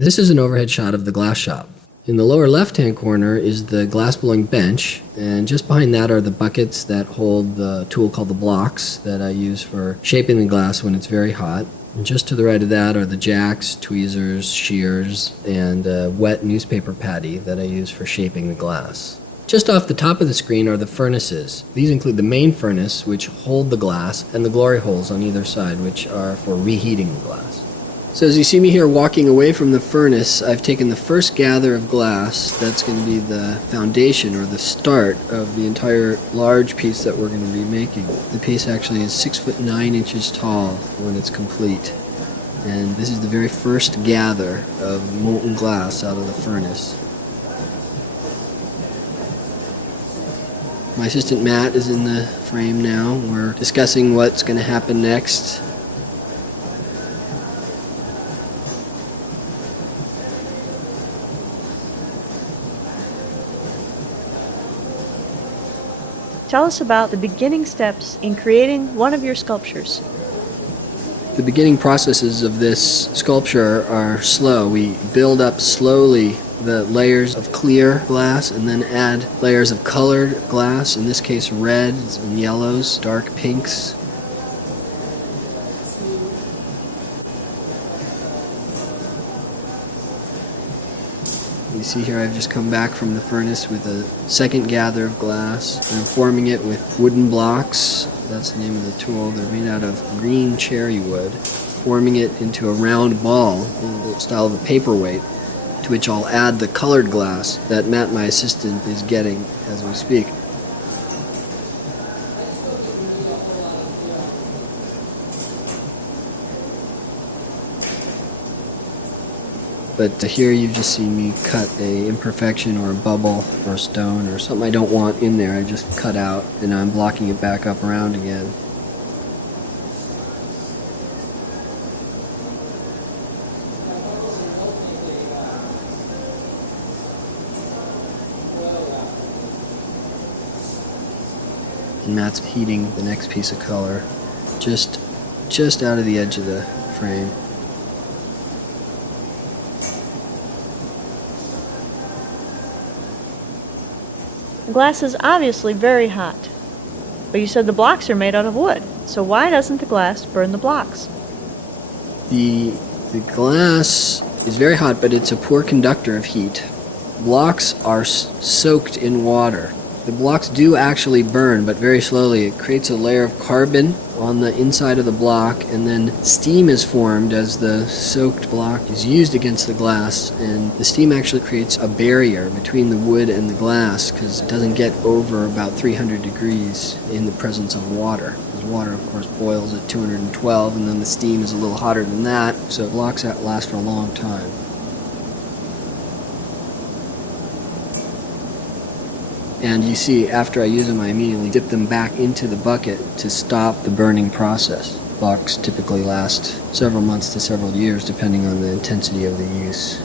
This is an overhead shot of the glass shop. In the lower left-hand corner is the glass-blowing bench, and just behind that are the buckets that hold the tool called the blocks that I use for shaping the glass when it's very hot. And just to the right of that are the jacks, tweezers, shears, and a wet newspaper patty that I use for shaping the glass. Just off the top of the screen are the furnaces. These include the main furnace, which hold the glass, and the glory holes on either side, which are for reheating the glass. So as you see me here walking away from the furnace, I've taken the first gather of glass. That's going to be the foundation or the start of the entire large piece that we're going to be making. The piece actually is 6 foot 9 inches tall when it's complete. And this is the very first gather of molten glass out of the furnace. My assistant Matt is in the frame now. We're discussing what's going to happen next. Tell us about the beginning steps in creating one of your sculptures. The beginning processes of this sculpture are slow. We build up slowly the layers of clear glass and then add layers of colored glass, in this case reds and yellows, dark pinks. You see here I've just come back from the furnace with a second gather of glass. I'm forming it with wooden blocks. That's the name of the tool. They're made out of green cherry wood. Forming it into a round ball in the style of a paperweight, to which I'll add the colored glass that Matt, my assistant, is getting as we speak. But here you've just seen me cut a imperfection or a bubble or a stone or something I don't want in there. I just cut out, and I'm blocking it back up around again. And Matt's heating the next piece of color just out of the edge of the frame. The glass is obviously very hot, but you said the blocks are made out of wood, so why doesn't the glass burn the blocks? The glass is very hot, but it's a poor conductor of heat. Blocks are soaked in water. The blocks do actually burn, but very slowly. It creates a layer of carbon on the inside of the block, and then steam is formed as the soaked block is used against the glass, and the steam actually creates a barrier between the wood and the glass because it doesn't get over about 300 degrees in the presence of water. Because water, of course, boils at 212, and then the steam is a little hotter than that, so blocks that last for a long time. And you see, after I use them, I immediately dip them back into the bucket to stop the burning process. Blocks typically last several months to several years, depending on the intensity of the use.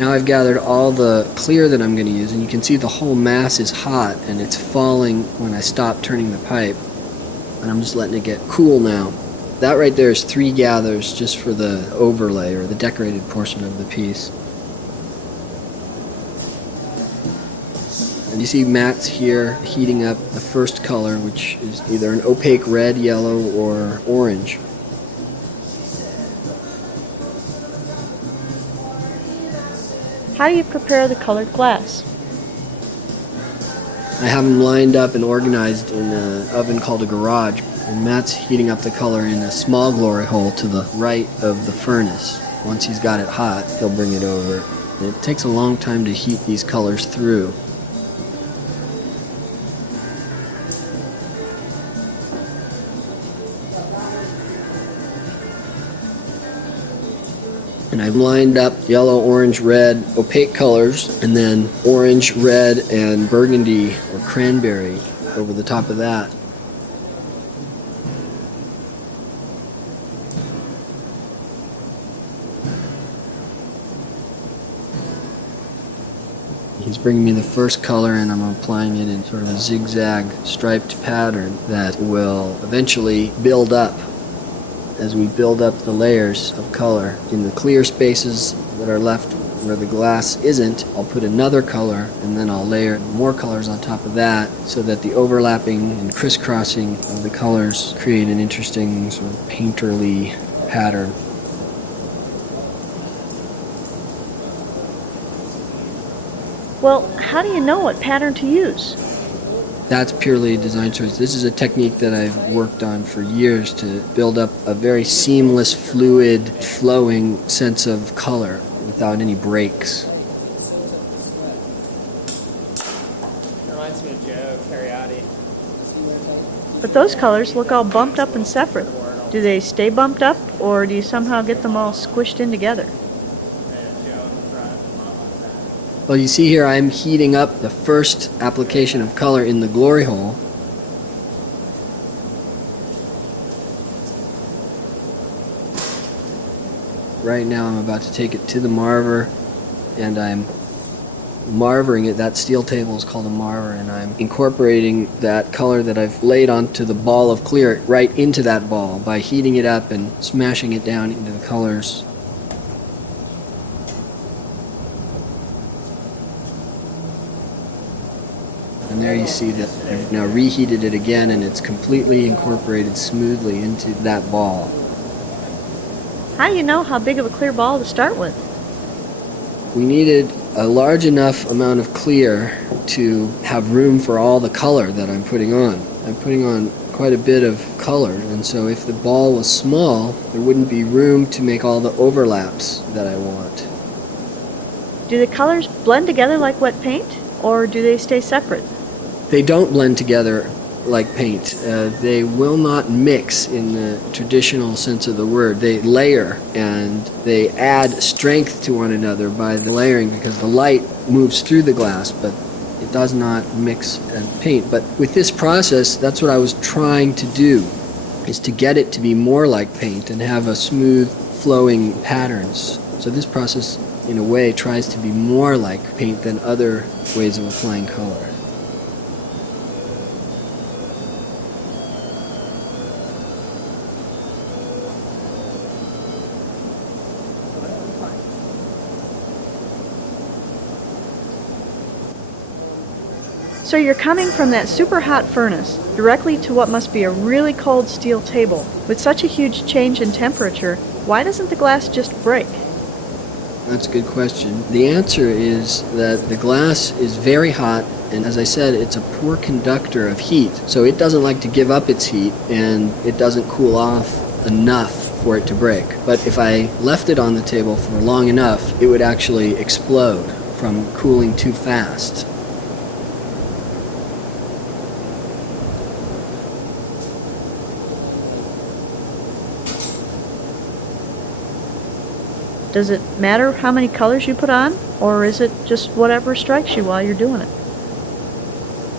Now I've gathered all the clear that I'm going to use, and you can see the whole mass is hot, and it's falling when I stop turning the pipe. And I'm just letting it get cool now. That right there is 3 gathers just for the overlay, or the decorated portion of the piece. And you see Matt's here heating up the first color, which is either an opaque red, yellow, or orange. How do you prepare the colored glass? I have them lined up and organized in an oven called a garage. And Matt's heating up the color in a small glory hole to the right of the furnace. Once he's got it hot, he'll bring it over. And it takes a long time to heat these colors through. And I've lined up yellow, orange, red, opaque colors, and then orange, red, and burgundy or cranberry over the top of that. He's bringing me the first color, and I'm applying it in sort of a zigzag striped pattern that will eventually build up. as we build up the layers of color. In the clear spaces that are left where the glass isn't, I'll put another color and then I'll layer more colors on top of that so that the overlapping and crisscrossing of the colors create an interesting sort of painterly pattern. Well, how do you know what pattern to use? That's purely a design choice. This is a technique that I've worked on for years to build up a very seamless, fluid, flowing sense of color without any breaks. Reminds me of Joe Cariotti. But those colors look all bumped up and separate. Do they stay bumped up, or do you somehow get them all squished in together? Well, you see here I'm heating up the first application of color in the glory hole. Right now I'm about to take it to the marver, and I'm marvering it. That steel table is called a marver, and I'm incorporating that color that I've laid onto the ball of clear right into that ball by heating it up and smashing it down into the colors. And there you see that I've now reheated it again, and it's completely incorporated smoothly into that ball. How do you know how big of a clear ball to start with? We needed a large enough amount of clear to have room for all the color that I'm putting on. I'm putting on quite a bit of color, and so if the ball was small, there wouldn't be room to make all the overlaps that I want. Do the colors blend together like wet paint, or do they stay separate? They don't blend together like paint. They will not mix in the traditional sense of the word. They layer and they add strength to one another by the layering, because the light moves through the glass, but it does not mix and paint. But with this process, that's what I was trying to do, is to get it to be more like paint and have a smooth flowing patterns. So this process, in a way, tries to be more like paint than other ways of applying color. So you're coming from that super hot furnace directly to what must be a really cold steel table. With such a huge change in temperature, why doesn't the glass just break? That's a good question. The answer is that the glass is very hot, and as I said, it's a poor conductor of heat. So it doesn't like to give up its heat, and it doesn't cool off enough for it to break. But if I left it on the table for long enough, it would actually explode from cooling too fast. Does it matter how many colors you put on, or is it just whatever strikes you while you're doing it?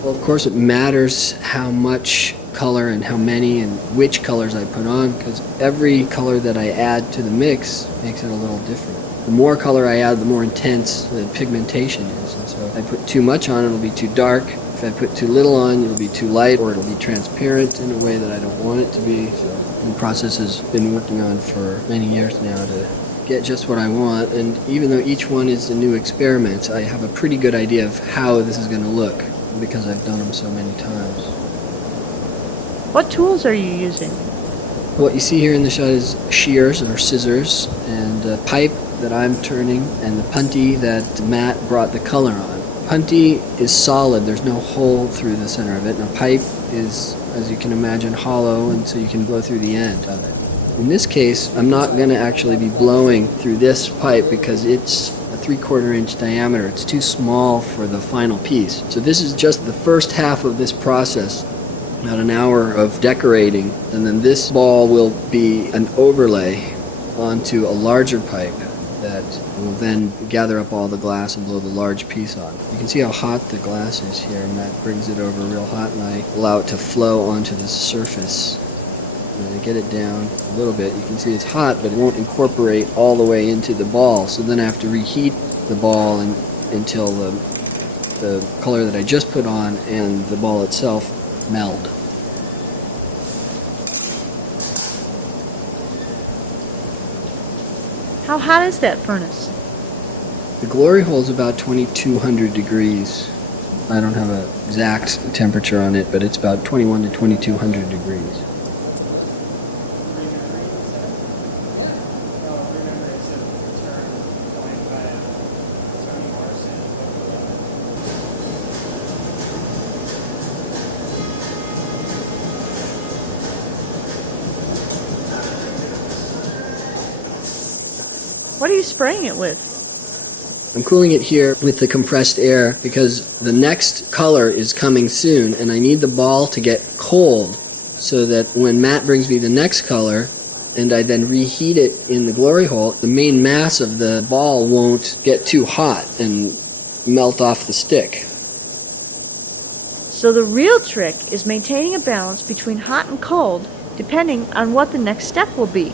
Well, of course it matters how much color and how many and which colors I put on, because every color that I add to the mix makes it a little different. The more color I add, the more intense the pigmentation is. And so if I put too much on, it'll be too dark. If I put too little on, it'll be too light, or it'll be transparent in a way that I don't want it to be. So the process has been working on for many years now to get just what I want, and even though each one is a new experiment, I have a pretty good idea of how this is going to look because I've done them so many times. What tools are you using? What you see here in the shot is shears or scissors, and a pipe that I'm turning, and the punty that Matt brought the color on. Punty is solid, there's no hole through the center of it, and a pipe is, as you can imagine, hollow, and so you can blow through the end of it. In this case, I'm not going to actually be blowing through this pipe because it's a 3/4 inch diameter. It's too small for the final piece. So this is just the first half of this process, about an hour of decorating, and then this ball will be an overlay onto a larger pipe that will then gather up all the glass and blow the large piece on. You can see how hot the glass is here, and that brings it over real hot, and I allow it to flow onto the surface. And I get it down a little bit. You can see it's hot, but it won't incorporate all the way into the ball. So then I have to reheat the ball until the color that I just put on and the ball itself meld. How hot is that furnace? The glory hole is about 2200 degrees. I don't have an exact temperature on it, but it's about 21 to 2200 degrees. What are you spraying it with? I'm cooling it here with the compressed air because the next color is coming soon and I need the ball to get cold so that when Matt brings me the next color and I then reheat it in the glory hole, the main mass of the ball won't get too hot and melt off the stick. So the real trick is maintaining a balance between hot and cold depending on what the next step will be.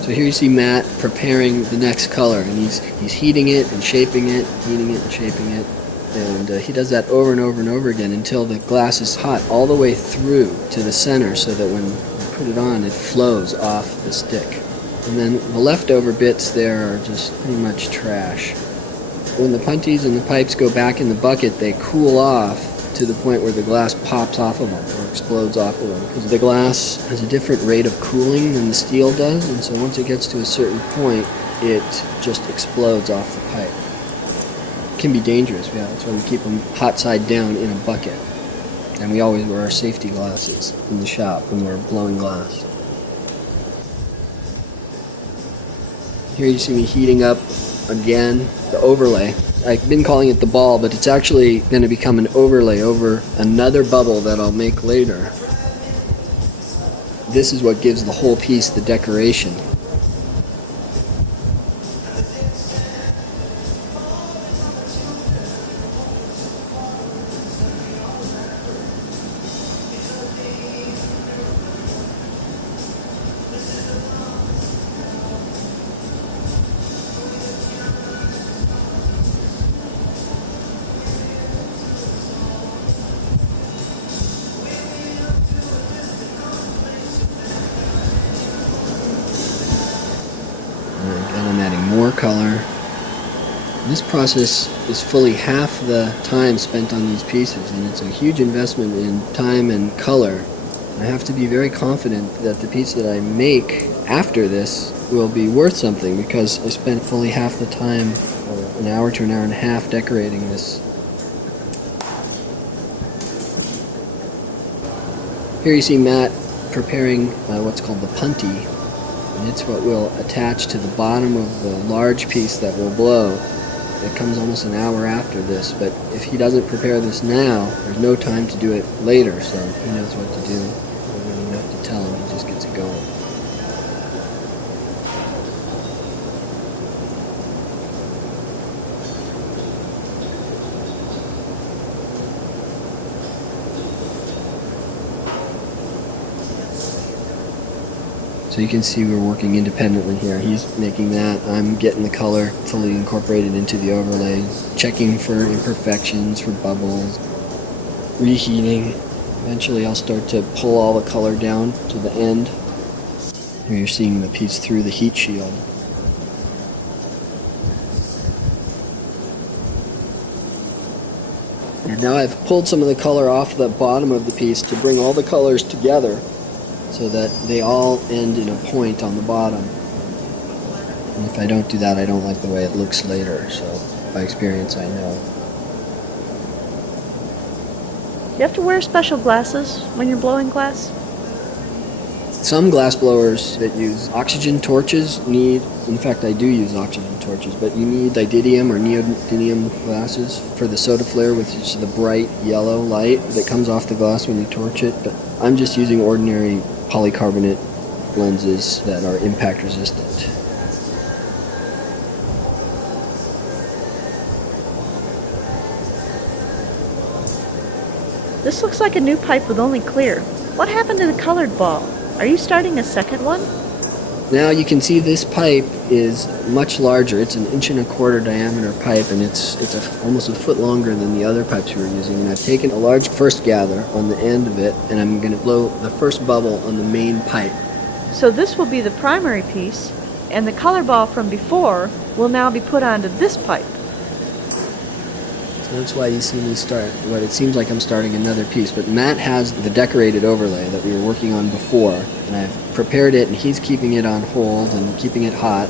So here you see Matt preparing the next color, and he's heating it and shaping it, heating it and shaping it, and he does that over and over and over again until the glass is hot all the way through to the center so that when you put it on, it flows off the stick. And then the leftover bits there are just pretty much trash. When the punties and the pipes go back in the bucket, they cool off to the point where the glass pops off of them or explodes off of them, because the glass has a different rate of cooling than the steel does, and so once it gets to a certain point, it just explodes off the pipe. It can be dangerous, yeah, that's why we keep them hot side down in a bucket. And we always wear our safety glasses in the shop when we're blowing glass. Here you see me heating up again the overlay. I've been calling it the ball, but it's actually going to become an overlay over another bubble that I'll make later. This is what gives the whole piece the decoration. I'm adding more color. This process is fully half the time spent on these pieces, and it's a huge investment in time and color. I have to be very confident that the piece that I make after this will be worth something because I spent fully half the time, or an hour to an hour and a half, decorating this. Here you see Matt preparing what's called the punty. And it's what will attach to the bottom of the large piece that will blow. It comes almost an hour after this, but if he doesn't prepare this now, there's no time to do it later, so he knows what to do. We don't even have to tell him, he just gets it going. So you can see we're working independently here. He's making that. I'm getting the color fully incorporated into the overlay, checking for imperfections, for bubbles, reheating. Eventually I'll start to pull all the color down to the end. Here you're seeing the piece through the heat shield. And now I've pulled some of the color off the bottom of the piece to bring all the colors together, so that they all end in a point on the bottom. And if I don't do that, I don't like the way it looks later, so by experience I know. Do you have to wear special glasses when you're blowing glass? Some glass blowers that use oxygen torches need, in fact I do use oxygen torches, but you need didymium or neodymium glasses for the soda flare, which is the bright yellow light that comes off the glass when you torch it. But I'm just using ordinary polycarbonate lenses that are impact resistant. This looks like a new pipe with only clear. What happened to the colored ball? Are you starting a second one? Now you can see this pipe is much larger. It's an 1.25 inch diameter pipe, and it's almost a foot longer than the other pipes we were using. And I've taken a large first gather on the end of it, and I'm going to blow the first bubble on the main pipe. So this will be the primary piece, and the color ball from before will now be put onto this pipe. So that's why you see me start what it seems like I'm starting another piece. But Matt has the decorated overlay that we were working on before, and I've prepared it, and he's keeping it on hold and keeping it hot.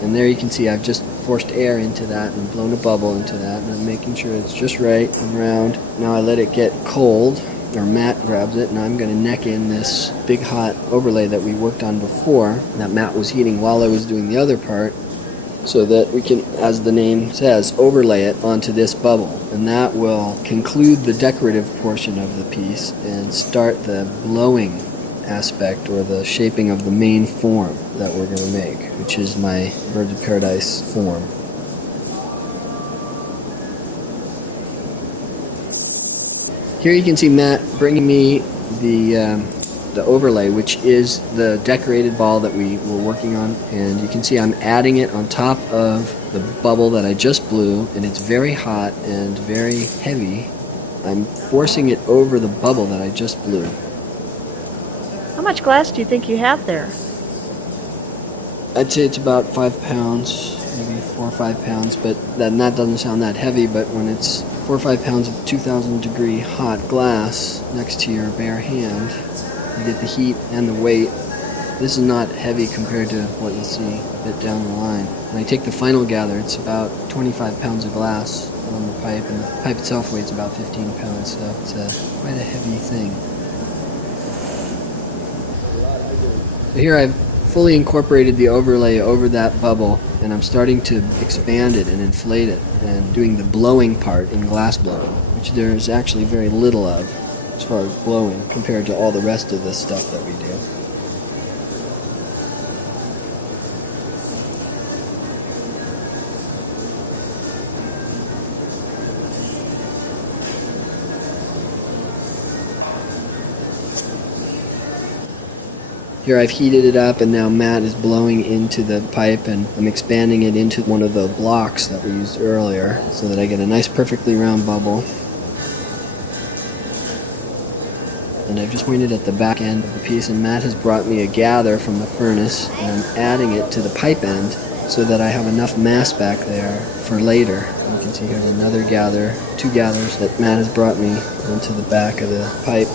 And there you can see I've just forced air into that and blown a bubble into that, and I'm making sure it's just right and round. Now I let it get cold, or Matt grabs it, and I'm going to neck in this big hot overlay that we worked on before, that Matt was heating while I was doing the other part, so that we can, as the name says, overlay it onto this bubble. And that will conclude the decorative portion of the piece and start the blowing aspect, or the shaping of the main form that we're going to make, which is my Birds of Paradise form. Here you can see Matt bringing me the overlay, which is the decorated ball that we were working on, and you can see I'm adding it on top of the bubble that I just blew, and it's very hot and very heavy. I'm forcing it over the bubble that I just blew. How much glass do you think you have there? I'd say it's about 5 pounds, maybe 4 or 5 pounds, but that doesn't sound that heavy, but when it's 4 or 5 pounds of 2,000 degree hot glass next to your bare hand, you get the heat and the weight. This is not heavy compared to what you'll see a bit down the line. When I take the final gather, it's about 25 pounds of glass on the pipe, and the pipe itself weighs about 15 pounds, so it's quite a heavy thing. So here I've fully incorporated the overlay over that bubble, and I'm starting to expand it and inflate it, and doing the blowing part in glass blowing, which there's actually very little of as far as blowing compared to all the rest of the stuff that we do. Here I've heated it up, and now Matt is blowing into the pipe, and I'm expanding it into one of the blocks that we used earlier so that I get a nice perfectly round bubble. And I've just pointed at the back end of the piece, and Matt has brought me a gather from the furnace, and I'm adding it to the pipe end so that I have enough mass back there for later. And you can see here's another gather, 2 gathers that Matt has brought me into the back of the pipe.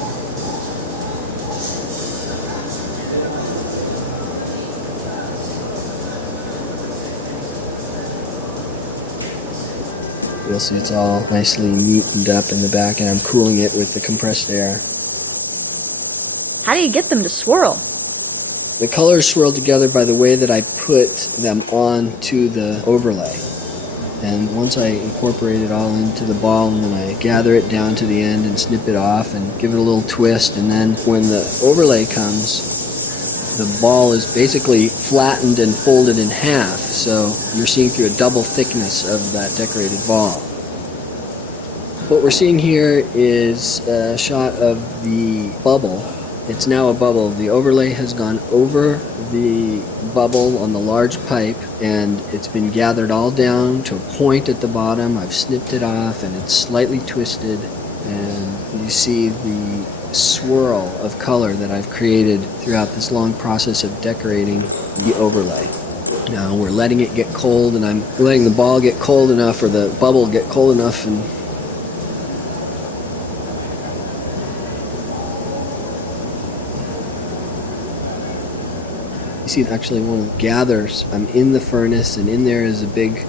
You'll see it's all nicely neatened up in the back, and I'm cooling it with the compressed air. How do you get them to swirl? The colors swirl together by the way that I put them onto the overlay. And once I incorporate it all into the ball, and then I gather it down to the end and snip it off and give it a little twist, and then when the overlay comes, the ball is basically flattened and folded in half, so you're seeing through a double thickness of that decorated ball. What we're seeing here is a shot of the bubble. It's now a bubble. The overlay has gone over the bubble on the large pipe, and it's been gathered all down to a point at the bottom. I've snipped it off, and it's slightly twisted, and you see the swirl of color that I've created throughout this long process of decorating the overlay. Now we're letting it get cold, and I'm letting the ball get cold enough, or the bubble get cold enough, and you see actually one of the gathers. I'm in the furnace, and in there is a big